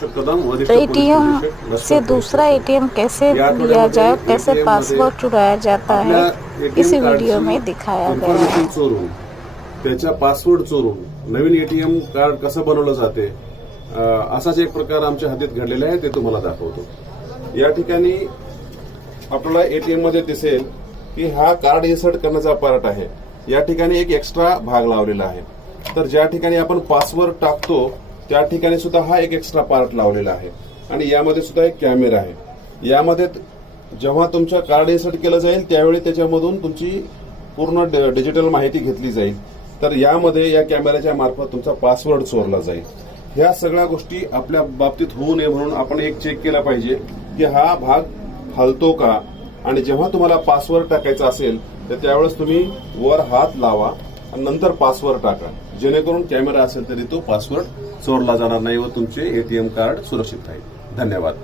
तो एटीएम से दूसरा एटीएम कैसे लिया जाए, कैसे पासवर्ड चुराया जाता है, इसी वीडियो में दिखाया गया है। चोरून त्याचा पासवर्ड चोरून नवीन एटीएम कार्ड कसं बनवलं जाते, असाच एक प्रकार आमच्या हातीत घडलेला आहे, ते तुम्हाला दाखवतो। या ठिकाणी आपल्याला एटीएम मध्ये दिसेल की हा कार्ड इन्सर्ट करण्याचा पार्ट आहे। या ठिकाणी एक एक्स्ट्रा भाग लावलेला आहे, तर ज्या ठिकाणी आपण पासवर्ड टाकतो त्या ठिकाणी सुद्धा हा एक एक्स्ट्रा पार्ट लावलेला आहे आणि यामध्ये सुद्धा एक कॅमेरा आहे। यामध्ये जेव्हा तुमचं कार्ड इन्सर्ट केलं जाईल त्यावेळी त्याच्यामधून तुमची पूर्ण डिजिटल माहिती घेतली जाईल, तर यामध्ये या कॅमेऱ्याच्या मार्फत तुमचा पासवर्ड चोरला जाईल। ह्या सगळ्या गोष्टी आपल्या बाबतीत होऊ नये म्हणून आपण एक चेक केला पाहिजे की हा भाग हलतो का, आणि जेव्हा तुम्हाला पासवर्ड टाकायचा असेल तर त्यावेळेस तुम्ही वर हात लावा आणि नंतर पासवर्ड टाका, जेणेकरून कॅमेरा असेल तरी तो पासवर्ड चोरला जाणार नाही व तुमचे एटीएम कार्ड सुरक्षित राहील। धन्यवाद।